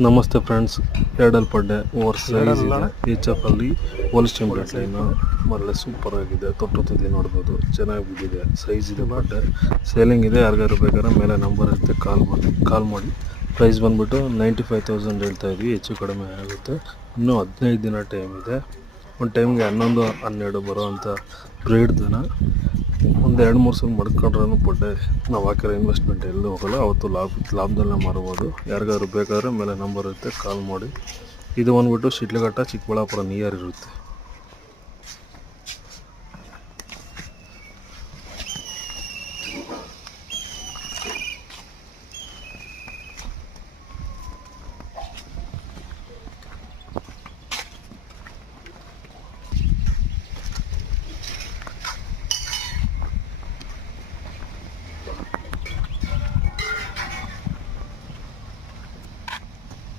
ನಮಸ್ತೆ friends, ಎರಡಲ್ಪಡ್ಡೆ over size ಇದೆ. H F ಅಲ್ಲಿ ಹೋಲ್ಸ್ ಟೆಂಪ್ಲೇಟ್ ಲೈನು ಮರಳೆ ಸೂಪರ್ ಆಗಿದೆ. ತೊಟ್ಟು ತುದಿ ನೋಡ್ಬೋದು, ಚೆನ್ನಾಗಿ ಬಿದ್ದಿದೆ. ಸೈಜ್ ಇದೆ, ಪಡ್ಡೆ ಸೇಲಿಂಗ್ ಇದೆ. ಯಾರಿಗಾರು ಬೇಕಾದ್ರೆ ಮೇಲೆ ನಂಬರ್ ಇರುತ್ತೆ, ಕಾಲ್ ಮಾಡಿ. ಪ್ರೈಸ್ ಬಂದ್ಬಿಟ್ಟು 95,000 ಹೇಳ್ತಾ ಇದ್ವಿ. ಹೆಚ್ಚು ಕಡಿಮೆ ಆಗುತ್ತೆ. ಇನ್ನೂ 15 ದಿನ ಟೈಮ್ ಇದೆ. ಒಂದು ಟೈಮ್ಗೆ 11, 12 ಬರೋ ಅಂಥ ಬ್ರೀಡ್ ದನ. ಒಂದು 2-3 ಸಲ ಮಡ್ಕೊಂಡ್ರೂ ಪಡ್ಡೆ ನಾವು ಹಾಕಿರೋ ಇನ್ವೆಸ್ಟ್ಮೆಂಟ್ ಎಲ್ಲೂ ಹೋಗಲ್ಲ. ಅವತ್ತು ಲಾಭದಲ್ಲೇ ಮಾರ್ಬೋದು. ಯಾರಿಗಾದ್ರು ಬೇಕಾದ್ರೆ ಮೇಲೆ ನಂಬರ್ ಇರುತ್ತೆ, ಕಾಲ್ ಮಾಡಿ. ಇದು ಬಂದ್ಬಿಟ್ಟು ಶಿಡ್ಲಘಟ್ಟ, ಚಿಕ್ಕಬಳ್ಳಾಪುರ ನಿಯರ್ ಇರುತ್ತೆ.